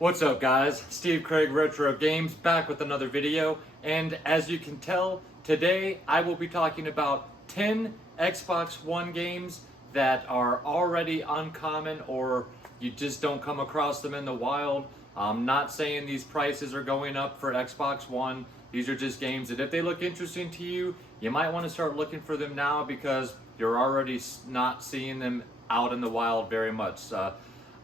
What's up guys? Steve Craig Retro Games back with another video, and as you can tell, today I will be talking about 10 Xbox One games that are already uncommon or you just don't come across them in the wild. I'm not saying these prices are going up for Xbox One. These are just games that if they look interesting to you, you might want to start looking for them now because you're already not seeing them out in the wild very much.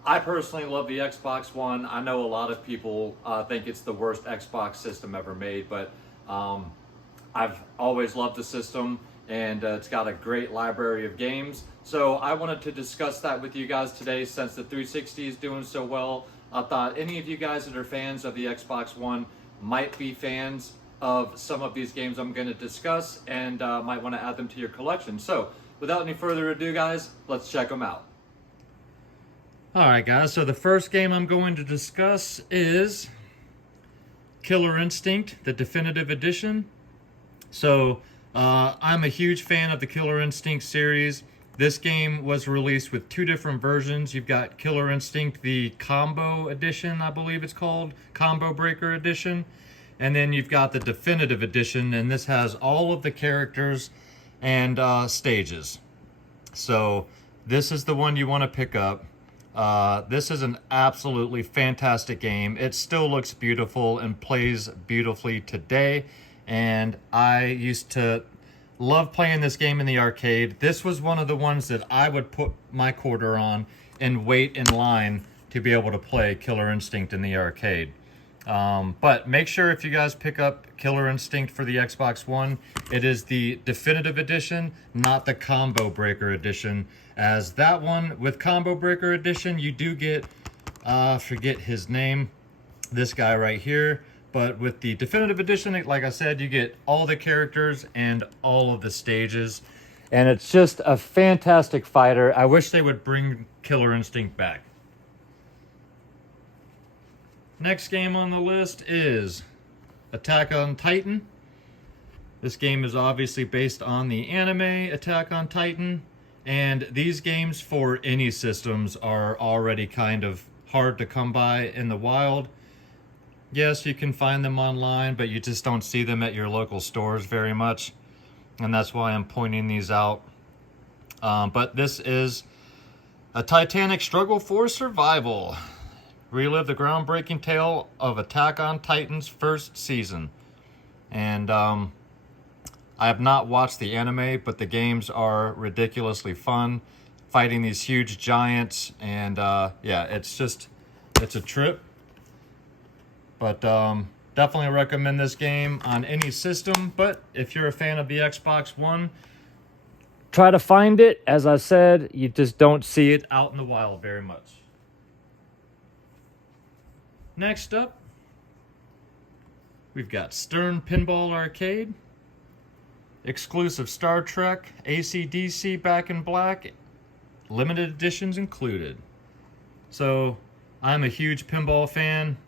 I personally love the Xbox One. I know a lot of people think it's the worst Xbox system ever made, but I've always loved the system, and it's got a great library of games. So I wanted to discuss that with you guys today since the 360 is doing so well. I thought any of you guys that are fans of the Xbox One might be fans of some of these games I'm going to discuss and might want to add them to your collection. So without any further ado guys, let's check them out. Alright guys, so the first game I'm going to discuss is Killer Instinct, the Definitive Edition. So I'm a huge fan of the Killer Instinct series. This game was released with two different versions. You've got Killer Instinct, the Combo Edition, I believe it's called, Combo Breaker Edition. And then you've got the Definitive Edition, and this has all of the characters and stages. So this is the one you want to pick up. This is an absolutely fantastic game. It still looks beautiful and plays beautifully today. And I used to love playing this game in the arcade. This was one of the ones that I would put my quarter on and wait in line to be able to play Killer Instinct in the arcade. But make sure if you guys pick up Killer Instinct for the Xbox One, it is the Definitive Edition, not the Combo Breaker Edition. As that one, with Combo Breaker Edition, you do get, forget his name, this guy right here. But with the Definitive Edition, like I said, you get all the characters and all of the stages. And it's just a fantastic fighter. I wish they would bring Killer Instinct back. Next game on the list is Attack on Titan. This game is obviously based on the anime Attack on Titan. And these games for any systems are already kind of hard to come by in the wild. Yes, you can find them online, but you just don't see them at your local stores very much. And that's why I'm pointing these out. But this is a titanic struggle for survival. Relive the groundbreaking tale of Attack on Titan's first season. And I have not watched the anime, but the games are ridiculously fun. Fighting these huge giants, and yeah, it's a trip. But definitely recommend this game on any system. But if you're a fan of the Xbox One, try to find it. As I said, you just don't see it out in the wild very much. Next up, we've got Stern Pinball Arcade. Exclusive Star Trek, AC/DC Back in Black, limited editions included. So, I'm a huge pinball fan.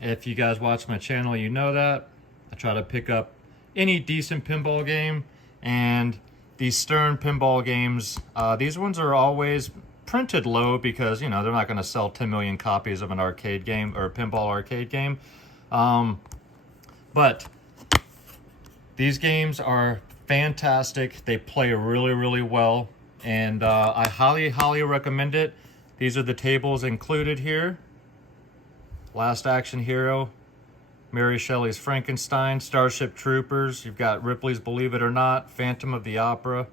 If you guys watch my channel, you know that. I try to pick up any decent pinball game, and these Stern pinball games, these ones are always printed low because, you know, they're not going to sell 10 million copies of an arcade game or a pinball arcade game. But these games are fantastic. They play really, really well, and I highly, highly recommend it. These are the tables included here. Last Action Hero, Mary Shelley's Frankenstein, Starship Troopers. You've got Ripley's Believe It or Not, Phantom of the Opera.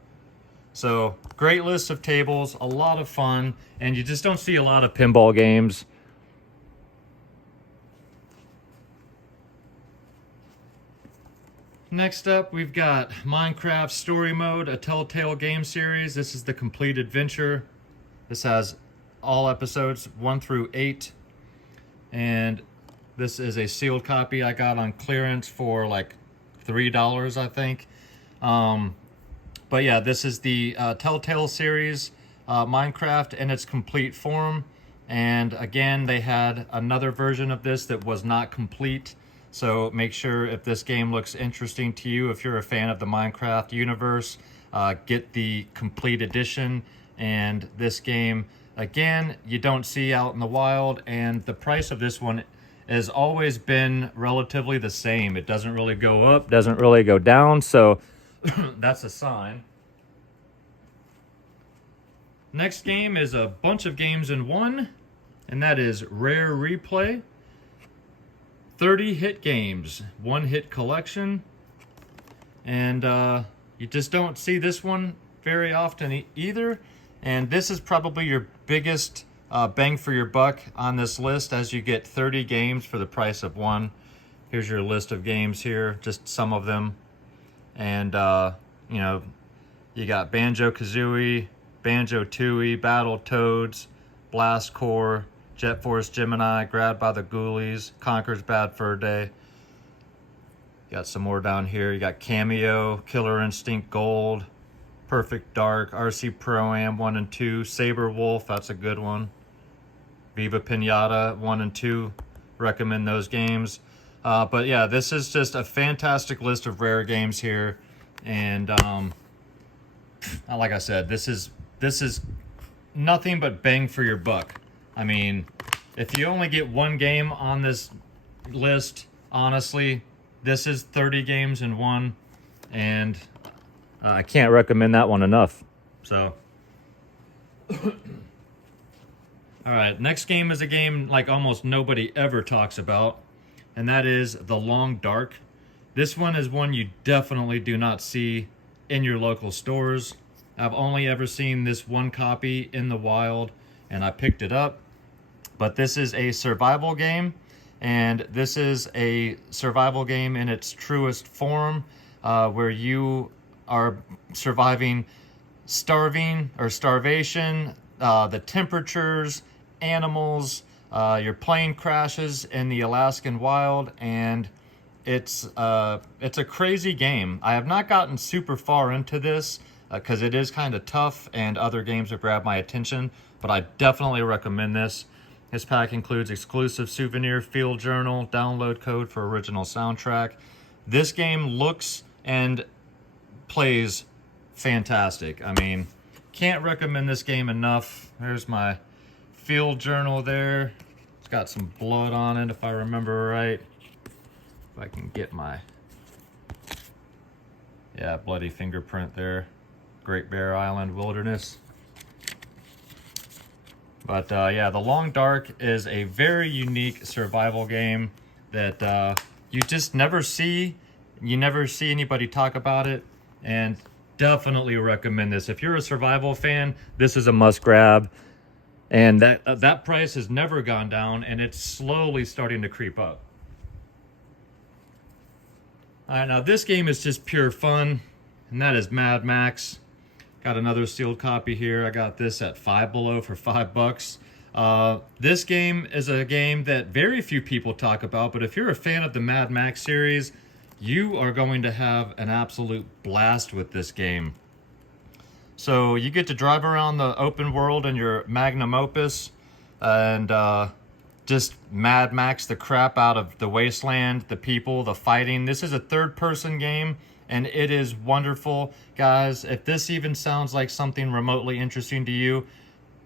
So, great list of tables, a lot of fun, and you just don't see a lot of pinball games. Next up, we've got Minecraft Story Mode, a Telltale game series. This is the complete adventure. This has all episodes 1 through 8. And this is a sealed copy I got on clearance for like $3, I think. But yeah, this is the Telltale series, Minecraft in its complete form. And again, they had another version of this that was not complete. So make sure if this game looks interesting to you, if you're a fan of the Minecraft universe, get the complete edition. And this game again, you don't see out in the wild, and the price of this one has always been relatively the same. It doesn't really go up, doesn't really go down, so that's a sign. Next game is a bunch of games in one, and that is Rare Replay. 30 hit games, one hit collection, and you just don't see this one very often either. And this is probably your biggest bang for your buck on this list, as you get 30 games for the price of one. Here's your list of games here, just some of them. And you know, you got Banjo-Kazooie, Banjo-Tooie, Battletoads, Blast Corps, Jet Force Gemini, Grabbed by the Ghoulies, Conker's Bad Fur Day. Got some more down here. You got Cameo, Killer Instinct Gold, Perfect Dark, RC Pro-Am 1 and 2, Saber Wolf, that's a good one. Viva Pinata 1 and 2, recommend those games. But yeah, this is just a fantastic list of rare games here. And like I said, this is nothing but bang for your buck. I mean, if you only get one game on this list, honestly, this is 30 games in one, and I can't recommend that one enough. So, all right, next game is a game like almost nobody ever talks about, and that is The Long Dark. This one is one you definitely do not see in your local stores. I've only ever seen this one copy in the wild, and I picked it up. But this is a survival game, and this is a survival game in its truest form, where you are surviving starvation, the temperatures, animals, your plane crashes in the Alaskan wild, and it's a crazy game. I have not gotten super far into this because it is kind of tough, and other games have grabbed my attention, but I definitely recommend this. This pack includes exclusive souvenir, field journal, download code for original soundtrack. This game looks and plays fantastic. I mean, can't recommend this game enough. There's my field journal there. It's got some blood on it, if I remember right. If I can get my... yeah, bloody fingerprint there. Great Bear Island Wilderness. But yeah, The Long Dark is a very unique survival game that you just never see. You never see anybody talk about it, and definitely recommend this. If you're a survival fan, this is a must grab. And that price has never gone down, and it's slowly starting to creep up. All right, now this game is just pure fun, and that is Mad Max. Got another sealed copy here. I got this at Five Below for $5. This game is a game that very few people talk about, but if you're a fan of the Mad Max series, you are going to have an absolute blast with this game. So you get to drive around the open world in your magnum opus and just Mad Max the crap out of the wasteland, the people, the fighting. This is a third-person game, and it is wonderful. Guys, if this even sounds like something remotely interesting to you,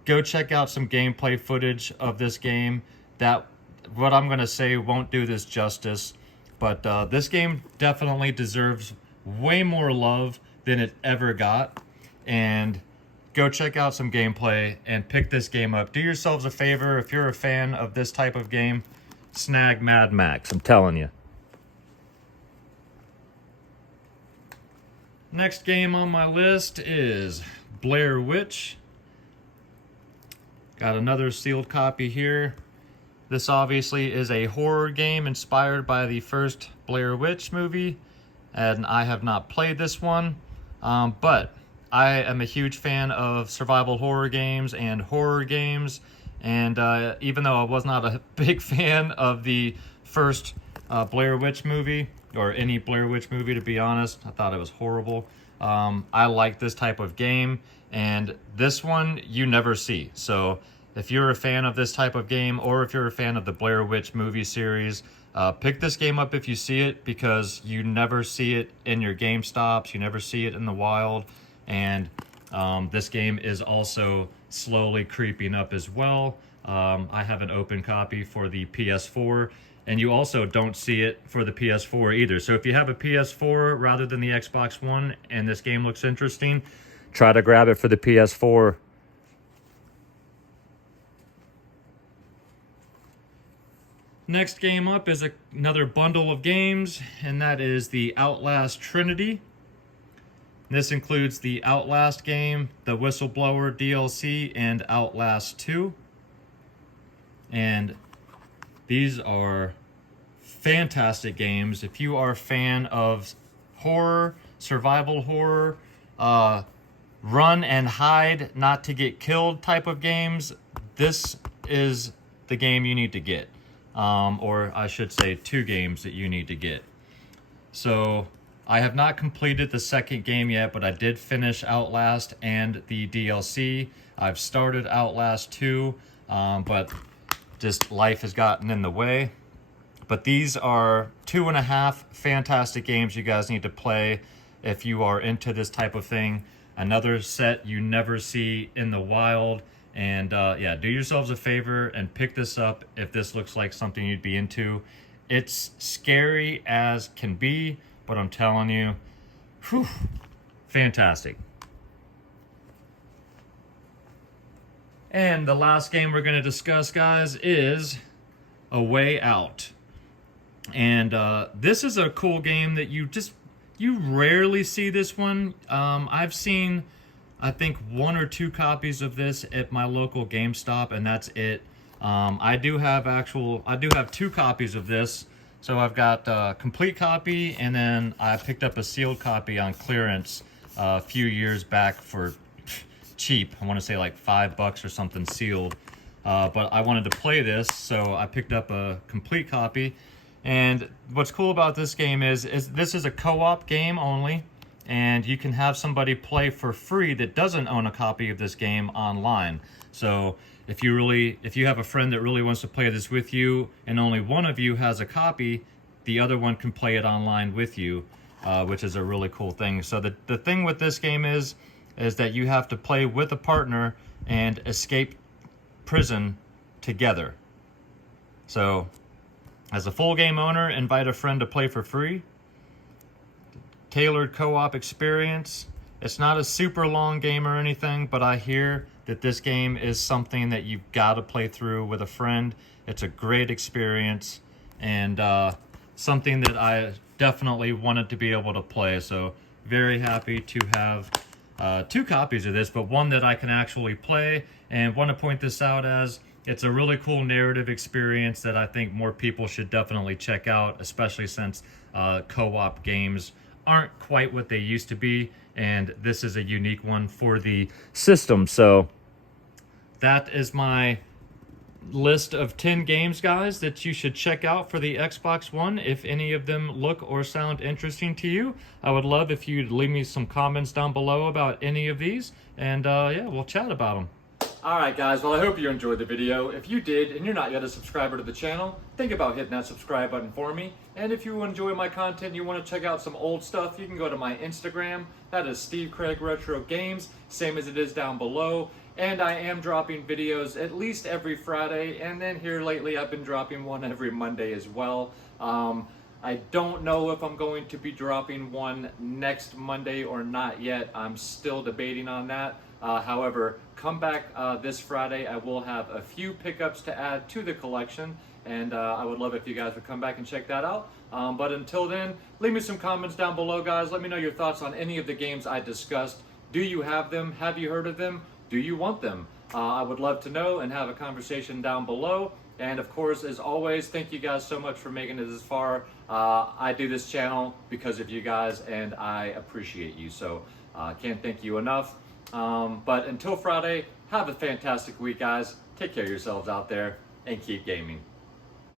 go check out some gameplay footage of this game. That, what I'm going to say, won't do this justice. But this game definitely deserves way more love than it ever got. And go check out some gameplay and pick this game up. Do yourselves a favor, if you're a fan of this type of game, snag Mad Max, I'm telling you. Next game on my list is Blair Witch. Got another sealed copy here. This obviously is a horror game inspired by the first Blair Witch movie, and I have not played this one, but I am a huge fan of survival horror games and horror games, and even though I was not a big fan of the first Blair Witch movie, or any Blair Witch movie to be honest, I thought it was horrible. I like this type of game, and this one you never see. So if you're a fan of this type of game, or if you're a fan of the Blair Witch movie series, pick this game up if you see it, because you never see it in your GameStops, you never see it in the wild, and This game is also slowly creeping up as well. I have an open copy for the PS4, and you also don't see it for the PS4 either. So if you have a PS4 rather than the Xbox One and this game looks interesting, try to grab it for the PS4. Next game up is another bundle of games, and that is the Outlast Trinity. This includes the Outlast game, the Whistleblower DLC, and Outlast 2. And these are fantastic games. If you are a fan of horror, survival horror, run and hide, not to get killed type of games, this is the game you need to get. Or I should say 2 games that you need to get. So I have not completed the second game yet, but I did finish Outlast and the DLC. I've started Outlast 2, but just life has gotten in the way. But these are 2.5 fantastic games you guys need to play if you are into this type of thing. Another set you never see in the wild. And yeah, do yourselves a favor and pick this up if this looks like something you'd be into. It's scary as can be, but I'm telling you, whew, fantastic. And the last game we're going to discuss, guys, is A Way Out. And this is a cool game that you rarely see this one. I've seen, I think, 1 or 2 copies of this at my local GameStop, and that's it. I do have 2 copies of this. So I've got a complete copy, and then I picked up a sealed copy on clearance a few years back for cheap. I want to say like $5 or something sealed. But I wanted to play this, so I picked up a complete copy. And what's cool about this game is this is a co-op game only, and you can have somebody play for free that doesn't own a copy of this game online. So if you have a friend that really wants to play this with you, and only one of you has a copy, the other one can play it online with you, which is a really cool thing. So the thing with this game is that you have to play with a partner and escape prison together. So as a full game owner, invite a friend to play for free. Tailored co-op experience. It's not a super long game or anything, but I hear that this game is something that you've got to play through with a friend. It's a great experience, and something that I definitely wanted to be able to play. So very happy to have 2 copies of this, but one that I can actually play, and want to point this out as it's a really cool narrative experience that I think more people should definitely check out, especially since co-op games aren't quite what they used to be, and this is a unique one for the system. So that is my list of 10 games, guys, that you should check out for the Xbox One. If any of them look or sound interesting to you, I would love if you'd leave me some comments down below about any of these, and yeah, we'll chat about them. Alright guys, well I hope you enjoyed the video. If you did and you're not yet a subscriber to the channel, think about hitting that subscribe button for me. And if you enjoy my content and you want to check out some old stuff, you can go to my Instagram. That is Steve Craig Retro Games, same as it is down below. And I am dropping videos at least every Friday, and then here lately I've been dropping one every Monday as well. I don't know if I'm going to be dropping one next Monday or not yet. I'm still debating on that. However, come back this Friday. I will have a few pickups to add to the collection, and I would love if you guys would come back and check that out. But until then, leave me some comments down below, guys. Let me know your thoughts on any of the games I discussed. Do you have them? Have you heard of them? Do you want them? I would love to know and have a conversation down below. And of course, as always, thank you guys so much for making it this far. I do this channel because of you guys, and I appreciate you. So can't thank you enough. But until Friday, have a fantastic week, guys. Take care of yourselves out there and keep gaming.